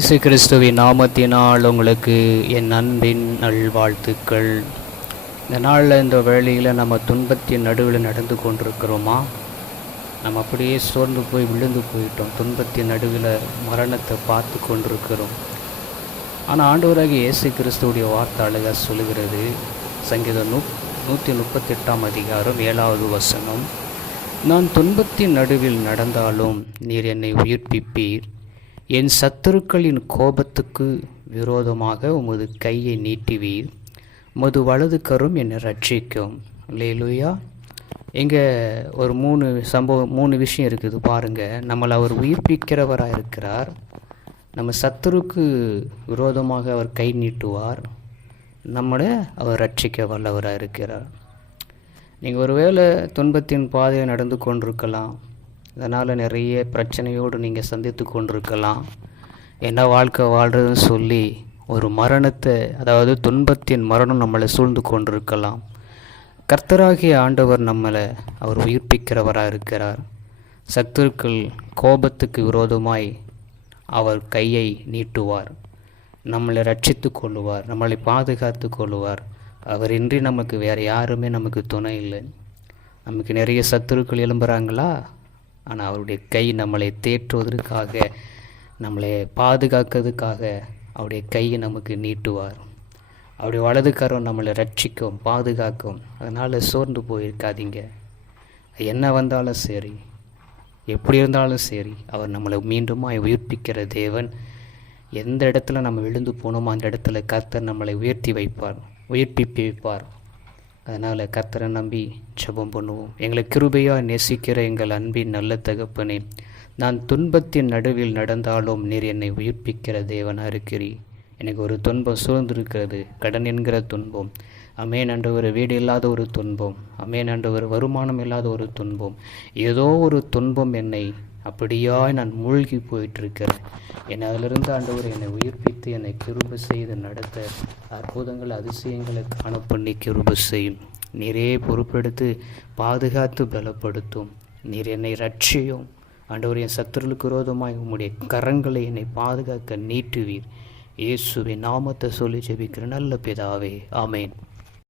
இயேசு கிறிஸ்துவின் நாமத்தினால் உங்களுக்கு என் அன்பின் நல்வாழ்த்துக்கள். இந்த நாளில் இந்த வேளையில் நம்ம துன்பத்தின் நடுவில் நடந்து கொண்டிருக்கிறோமா? நம்ம அப்படியே சோர்ந்து போய் விழுந்து போயிட்டோம். துன்பத்தின் நடுவில் மரணத்தை பார்த்து கொண்டிருக்கிறோம். ஆனால் ஆண்டவராக இயேசு கிறிஸ்துவுடைய வார்த்தை அழகாக சொல்லுகிறது. சங்கீதம் நூ நூற்றி முப்பத்தெட்டாம் அதிகாரம் ஏழாவது வசனம். நான் துன்பத்தின் நடுவில் நடந்தாலும் நீர் என்னை உயிர்ப்பிப்பீர். என் சத்துருக்களின் கோபத்துக்கு விரோதமாக உமது கையை நீட்டிவீர். உமது வலது கரும் என்னை ரட்சிக்கும் லேலுயா இங்கே ஒரு மூணு சம்பவம் மூணு விஷயம் இருக்குது. பாருங்கள் நம்மளை அவர் உயிர்ப்பிக்கிறவராக இருக்கிறார். நம்ம சத்துருக்கு விரோதமாக அவர் கை நீட்டுவார். நம்மளை அவர் ரட்சிக்க வல்லவராக இருக்கிறார். நீங்கள் ஒருவேளை துன்பத்தின் பாதையை நடந்து கொண்டிருக்கலாம். இதனால் நிறைய பிரச்சனையோடு நீங்கள் சந்தித்து கொண்டிருக்கலாம். என்ன வாழ்க்கை வாழ்கிறதுன்னு சொல்லி ஒரு மரணத்தை அதாவது துன்பத்தின் மரணம் நம்மளை சூழ்ந்து கொண்டிருக்கலாம். கர்த்தராகிய ஆண்டவர் நம்மளை அவர் உயிர்ப்பிக்கிறவராக இருக்கிறார். சத்துருக்கள் கோபத்துக்கு விரோதமாய் அவர் கையை நீட்டுவார். நம்மளை ரட்சித்து கொள்ளுவார் நம்மளை பாதுகாத்து கொள்ளுவார். அவர் இன்றி நமக்கு வேறு யாருமே நமக்கு துணை இல்லை. நமக்கு நிறைய சத்துருக்கள் எழும்புறாங்களா? ஆனால் அவருடைய கை நம்மளை தேற்றுவதற்காக நம்மளை பாதுகாக்கிறதுக்காக அவருடைய கையை நமக்கு நீட்டுவார். அவருடைய வலது கரம் நம்மளை ரட்சிக்கும் பாதுகாக்கும். அதனால் சோர்ந்து போயிருக்காதீங்க. என்ன வந்தாலும் சரி எப்படி இருந்தாலும் சரி அவர் நம்மளை மீண்டுமாய் உயிர்ப்பிக்கிற தேவன். எந்த இடத்துல நம்ம விழுந்து போனோமோ அந்த இடத்துல கர்த்தர் நம்மளை உயர்த்தி வைப்பார் உயிர்ப்பிப்பி வைப்பார் அதனால் கர்த்தரை நம்பி ஜபம் பண்ணுவோம். எங்களை கிருபையாக நேசிக்கிற எங்கள் அன்பின் நல்ல தகப்பனே நான் துன்பத்தின் நடுவில் நடந்தாலும் நீர் என்னை உயிர்ப்பிக்கிற தேவனாக இருக்கிறீ எனக்கு ஒரு துன்பம் சூழ்ந்திருக்கிறது. கடன் என்கிற துன்பம். அமேன் ஆண்டவர் வீடு இல்லாத ஒரு துன்பம் அமேன் ஆண்டவர் வருமானம் இல்லாத ஒரு துன்பம். ஏதோ ஒரு துன்பம் என்னை அப்படியாய் நான் மூழ்கி போயிட்டுருக்கிறேன். என்னை அதிலிருந்து ஆண்டவர் என்னை உயிர்ப்பித்து என்னை கிருப செய்து நடத்த அற்புதங்கள் அதிசயங்களை காண பண்ணி கிருப செய்யும் நீரே பொறுப்பெடுத்து பாதுகாத்து பலப்படுத்தும். நீர் என்னை ரட்சியும் ஆண்டவர் என் சத்துருளுக்கு விரோதமாய் உம்முடைய கரங்களை என்னை பாதுகாக்க நீட்டுவீர். இயேசுவின் நாமத்தை சொல்லி ஜெபிக்கிற நல்ல பிதாவே ஆமேன்.